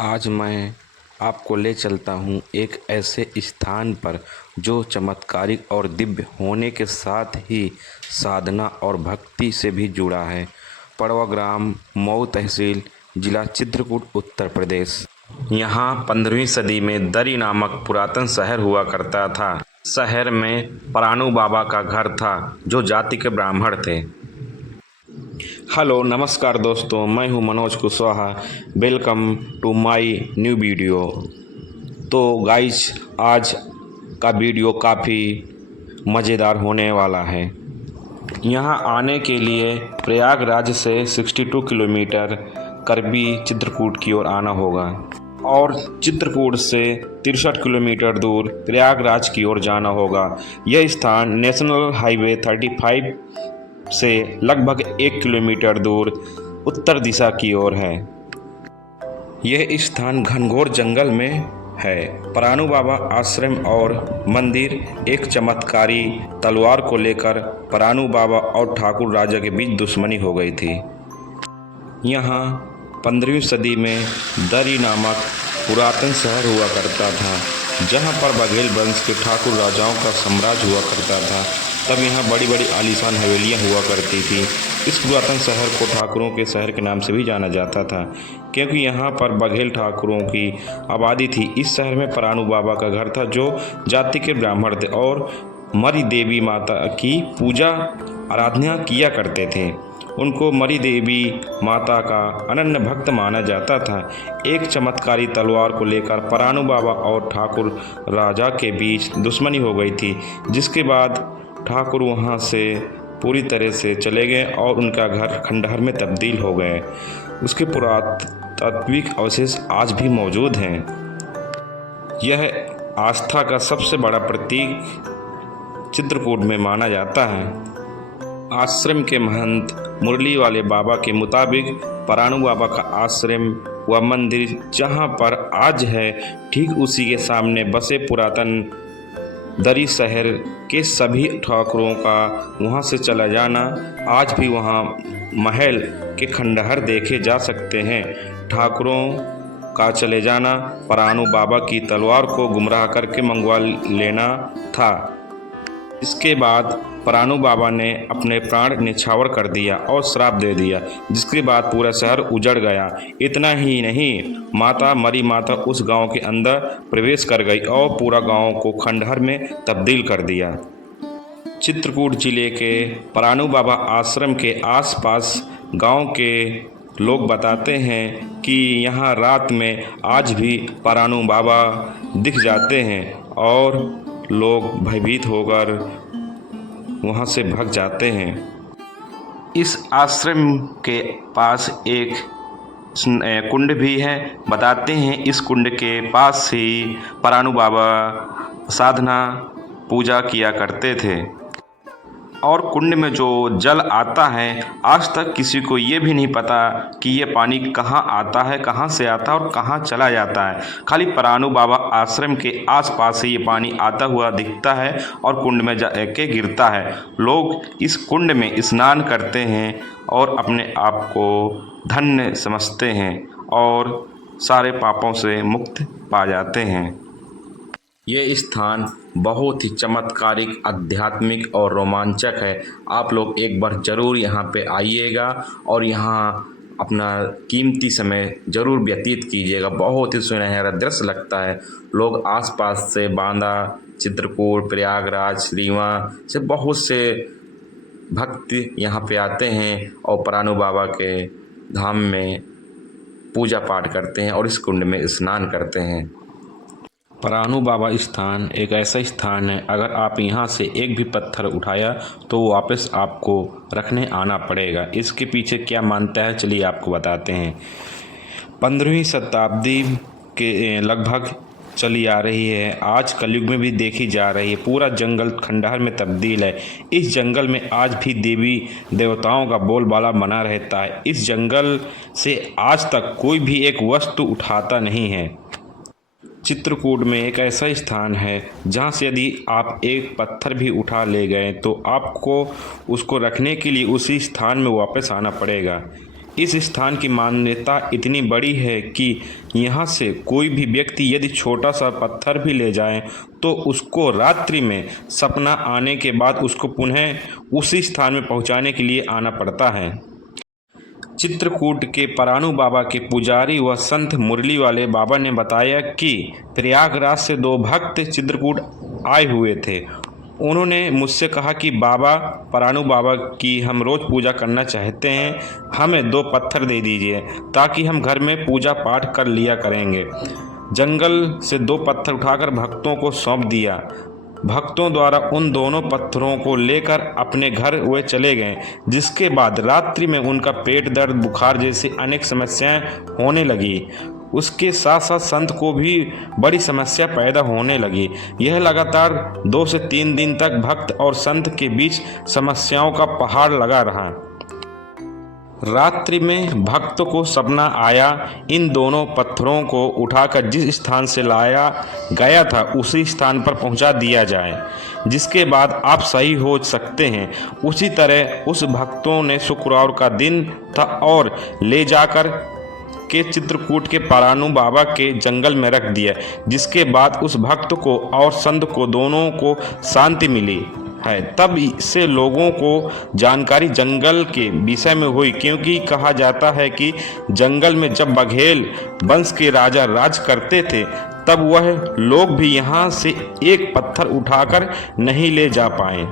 आज मैं आपको ले चलता हूँ एक ऐसे स्थान पर जो चमत्कारिक और दिव्य होने के साथ ही साधना और भक्ति से भी जुड़ा है। पड़वा ग्राम, मऊ तहसील, जिला चित्रकूट, उत्तर प्रदेश। यहाँ 15वीं सदी में दरी नामक पुरातन शहर हुआ करता था। शहर में परानू बाबा का घर था जो जाति के ब्राह्मण थे। हेलो नमस्कार दोस्तों, मैं हूं Manoj Kushwaha. Welcome to my new video. तो गाइज, आज का वीडियो काफ़ी मज़ेदार होने वाला है। यहां आने के लिए प्रयागराज से 62 किलोमीटर करबी चित्रकूट की ओर आना होगा और चित्रकूट से 63 किलोमीटर दूर प्रयागराज की ओर जाना होगा। यह स्थान नेशनल हाईवे 35 से लगभग 1 किलोमीटर दूर उत्तर दिशा की ओर है। यह स्थान घनघोर जंगल में है। परानू बाबा आश्रम और मंदिर एक चमत्कारी तलवार को लेकर परानू बाबा और ठाकुर राजा के बीच दुश्मनी हो गई थी। यहाँ 15वीं सदी में दरी नामक पुरातन शहर हुआ करता था, जहाँ पर बघेल वंश के ठाकुर राजाओं का साम्राज्य हुआ करता था। तब यहाँ बड़ी बड़ी आलीशान हवेलियाँ हुआ करती थी। इस पुरातन शहर को ठाकुरों के शहर के नाम से भी जाना जाता था, क्योंकि यहाँ पर बघेल ठाकुरों की आबादी थी। इस शहर में परानू बाबा का घर था जो जाति के ब्राह्मण थे और मरी देवी माता की पूजा आराधना किया करते थे। उनको मरी देवी माता का अनन्य भक्त माना जाता था। एक चमत्कारी तलवार को लेकर परानू बाबा और ठाकुर राजा के बीच दुश्मनी हो गई थी, जिसके बाद ठाकुर वहां से पूरी तरह से चले गए और उनका घर खंडहर में तब्दील हो गए। उसके पुरातात्विक अवशेष आज भी मौजूद हैं। यह आस्था का सबसे बड़ा प्रतीक चित्रकूट में माना जाता है। आश्रम के महंत मुरली वाले बाबा के मुताबिक परानू बाबा का आश्रम व मंदिर जहाँ पर आज है, ठीक उसी के सामने बसे पुरातन दरी शहर के सभी ठाकुरों का वहाँ से चला जाना। आज भी वहाँ महल के खंडहर देखे जा सकते हैं। ठाकुरों का चले जाना परानू बाबा की तलवार को गुमराह करके मंगवा लेना था। इसके बाद परानू बाबा ने अपने प्राण न्यौछावर कर दिया और श्राप दे दिया, जिसके बाद पूरा शहर उजड़ गया। इतना ही नहीं, माता मरी माता उस गांव के अंदर प्रवेश कर गई और पूरा गांव को खंडहर में तब्दील कर दिया। चित्रकूट जिले के परानू बाबा आश्रम के आसपास गांव के लोग बताते हैं कि यहाँ रात में आज भी परानू बाबा दिख जाते हैं और लोग भयभीत होकर वहाँ से भाग जाते हैं। इस आश्रम के पास एक कुंड भी है। बताते हैं इस कुंड के पास ही परानू बाबा साधना पूजा किया करते थे और कुंड में जो जल आता है, आज तक किसी को ये भी नहीं पता कि ये पानी कहाँ आता है, कहाँ से आता है और कहाँ चला जाता है। खाली परानू बाबा आश्रम के आसपास से ये पानी आता हुआ दिखता है और कुंड में जाके गिरता है। लोग इस कुंड में स्नान करते हैं और अपने आप को धन्य समझते हैं और सारे पापों से मुक्त पा जाते हैं। ये स्थान बहुत ही चमत्कारिक, आध्यात्मिक और रोमांचक है। आप लोग एक बार ज़रूर यहाँ पे आइएगा और यहाँ अपना कीमती समय ज़रूर व्यतीत कीजिएगा। बहुत ही सुनहरा दृश्य लगता है। लोग आसपास से बांदा, चित्रकूट, प्रयागराज, रीवा से बहुत से भक्त यहाँ पे आते हैं और परानू बाबा के धाम में पूजा पाठ करते हैं और इस कुंड में स्नान करते हैं। परानू बाबा स्थान एक ऐसा स्थान है, अगर आप यहाँ से एक भी पत्थर उठाया तो वापस आपको रखने आना पड़ेगा। इसके पीछे क्या मानता है, चलिए आपको बताते हैं। 15वीं शताब्दी के लगभग चली आ रही है, आज कलयुग में भी देखी जा रही है। पूरा जंगल खंडहर में तब्दील है। इस जंगल में आज भी देवी देवताओं का बोलबाला बना रहता है। इस जंगल से आज तक कोई भी एक वस्तु उठाता नहीं है। चित्रकूट में एक ऐसा स्थान है जहाँ से यदि आप एक पत्थर भी उठा ले गए तो आपको उसको रखने के लिए उसी स्थान में वापस आना पड़ेगा। इस स्थान की मान्यता इतनी बड़ी है कि यहाँ से कोई भी व्यक्ति यदि छोटा सा पत्थर भी ले जाए तो उसको रात्रि में सपना आने के बाद उसको पुनः उसी स्थान में पहुँचाने के लिए आना पड़ता है। चित्रकूट के परानू बाबा के पुजारी व संत मुरली वाले बाबा ने बताया कि प्रयागराज से 2 भक्त चित्रकूट आए हुए थे। उन्होंने मुझसे कहा कि बाबा परानू बाबा की हम रोज़ पूजा करना चाहते हैं, हमें 2 पत्थर दे दीजिए ताकि हम घर में पूजा पाठ कर लिया करेंगे। जंगल से 2 पत्थर उठाकर भक्तों को सौंप दिया। भक्तों द्वारा उन दोनों पत्थरों को लेकर अपने घर वे चले गए, जिसके बाद रात्रि में उनका पेट दर्द, बुखार जैसी अनेक समस्याएं होने लगी। उसके साथ साथ संत को भी बड़ी समस्या पैदा होने लगी। यह लगातार 2 से 3 दिन तक भक्त और संत के बीच समस्याओं का पहाड़ लगा रहा। रात्रि में भक्त को सपना आया, इन दोनों पत्थरों को उठाकर जिस स्थान से लाया गया था उसी स्थान पर पहुंचा दिया जाए, जिसके बाद आप सही हो सकते हैं। उसी तरह उस भक्तों ने शुक्रवार का दिन था और ले जाकर के चित्रकूट के परानू बाबा के जंगल में रख दिया, जिसके बाद उस भक्त को और संत को दोनों को शांति मिली है। तब से लोगों को जानकारी जंगल के विषय में हुई, क्योंकि कहा जाता है कि जंगल में जब बघेल वंश के राजा राज करते थे तब वह लोग भी यहाँ से एक पत्थर उठाकर नहीं ले जा पाए।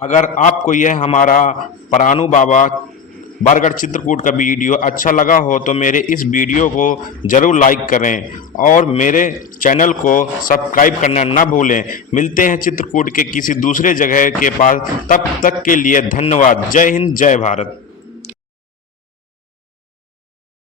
अगर आपको यह हमारा परानू बाबा बरगढ़ चित्रकूट का वीडियो अच्छा लगा हो तो मेरे इस वीडियो को ज़रूर लाइक करें और मेरे चैनल को सब्सक्राइब करना ना भूलें। मिलते हैं चित्रकूट के किसी दूसरे जगह के पास, तब तक के लिए धन्यवाद। जय हिंद, जय भारत।